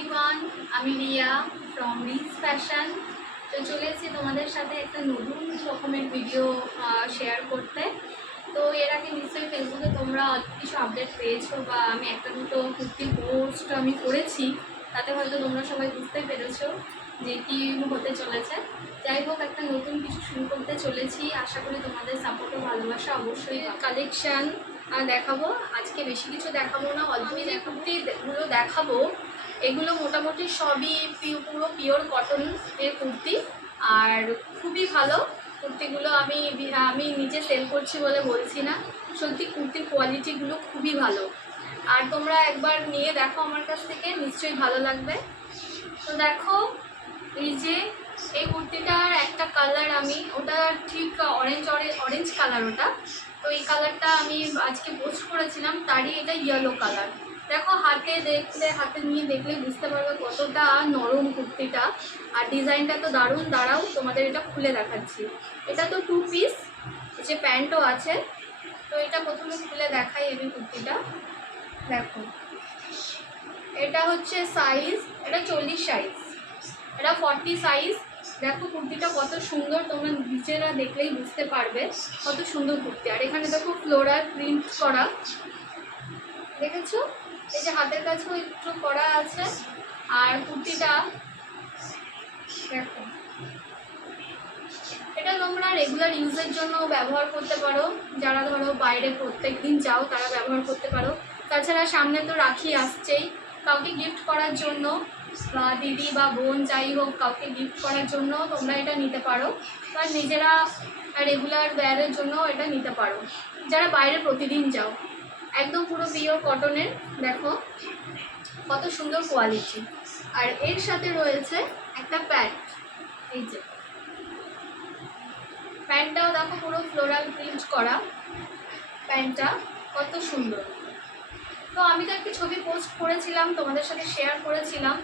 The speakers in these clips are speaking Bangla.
এভরিওয়ান, আমি রিয়া ফ্রম রিচ ফ্যাশন। তো চলে এসেছি তোমাদের সাথে একটা নতুন রকমের ভিডিও শেয়ার করতে। তো এর আগে নিশ্চয়ই ফেসবুকে তোমরা অল্প কিছু আপডেট পেয়েছো বা আমি একটা দুটো কুর্তির পোস্ট আমি করেছি, তাতে হয়তো তোমরা সবাই বুঝতে পেরেছো যে কী হতে চলেছে। যাই হোক, একটা নতুন কিছু শুরু করতে চলেছি। আশা করি তোমাদের সাপোর্ট ও ভালোবাসা অবশ্যই। কালেকশান দেখাবো আজকে, বেশি কিছু দেখাবো না, অল্প যে কুর্তিগুলো দেখাবো এগুলো মোটামুটি সবই পুরো পিওর কটন এর কুর্তি, আর খুবই ভালো কুর্তিগুলো। আমি নিজে সেল করছি বলে বলছি না, সত্যি কুর্তির কোয়ালিটিগুলো খুবই ভালো। আর তোমরা একবার নিয়ে দেখো আমার কাছ থেকে, নিশ্চয়ই ভালো লাগবে। তো দেখো, এই যে এই কুর্তিটার একটা কালার, আমি ওটা ঠিক অরেঞ্জ কালার ওটা। তো এই কালারটা আমি আজকে পোস্ট করেছিলাম, তারই এটা ইয়েলো কালার। দেখো হাতে নিয়ে দেখলে বুঝতে পারবে কতটা নরম কুর্তিটা, আর ডিজাইনটা তো দারুণ। দাঁড়াও, তোমাদের এটা খুলে দেখাচ্ছি। এটা তো 2 পিস, যে প্যান্টও আছে। তো এটা প্রথমে খুলে দেখাই এই কুর্তিটা। দেখো, এটা হচ্ছে সাইজ, এটা 40 সাইজ, এটা 40 সাইজ। দেখো কুর্তিটা কত সুন্দর, তোমরা নিচেরা দেখলেই বুঝতে পারবে কত সুন্দর কুর্তি। আর এখানে দেখো ফ্লোরাল প্রিন্ট করা, দেখেছো? এই যে হাতের কাছেও একটু করা আছে। আর কুর্তিটা দেখো, এটা তোমরা রেগুলার ইউজের জন্য ব্যবহার করতে পারো। যারা ধরো বাইরে প্রত্যেক দিন যাও তারা ব্যবহার করতে পারো। তাছাড়া সামনে তো রাখি আসছেই, কাউকে গিফট করার জন্য বা দিদি বা বোন যাই হোক, কাউকে গিফট করার জন্য তোমরা এটা নিতে পারো, বা নিজেরা রেগুলার ওয়্যারের জন্য এটা নিতে পারো, যারা বাইরে প্রতিদিন যাও। একদম পুরো পিওর কটনের, দেখো কত সুন্দর কোয়ালিটি। আর এর সাথে রয়েছে একটা প্যান্ট, এই যে প্যান্টটাও দেখো পুরো ফ্লোরাল প্রিন্ট করা, প্যান্টটা কত সুন্দর। তো আমি তো একটা ছবি পোস্ট করেছিলাম, তোমাদের সাথে শেয়ার করেছিলাম।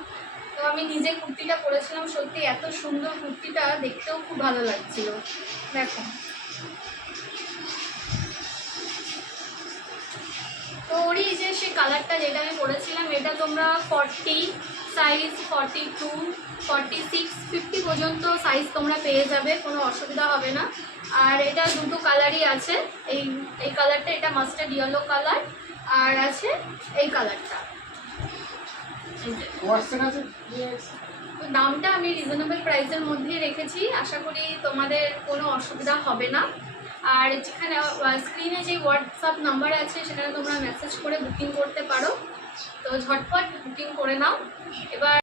তো আমি নিজে কুর্তিটা পরেছিলাম, সত্যি এত সুন্দর কুর্তিটা, দেখতেও খুব ভালো লাগছিল। দেখো, তো ওরই যে সে কালারটা যেটা আমি পরেছিলাম, এটা তোমরা 40 সাইজ, 42, 46, 50 পর্যন্ত সাইজ তোমরা পেয়ে যাবে, কোনো অসুবিধা হবে না। আর এটা দুটো কালারই আছে, এই কালারটা, এটা মাস্টার্ড ইয়েলো কালার, আর আছে এই কালারটা। দামটা আমি রিজনেবল প্রাইসের মধ্যেই রেখেছি, আশা করি তোমাদের কোনো অসুবিধা হবে না। আর যেখানে স্ক্রিনে যে হোয়াটসঅ্যাপ নাম্বার আছে সেখানে তোমরা মেসেজ করে বুকিং করতে পারো। তো ঝটপট বুকিং করে নাও এবার।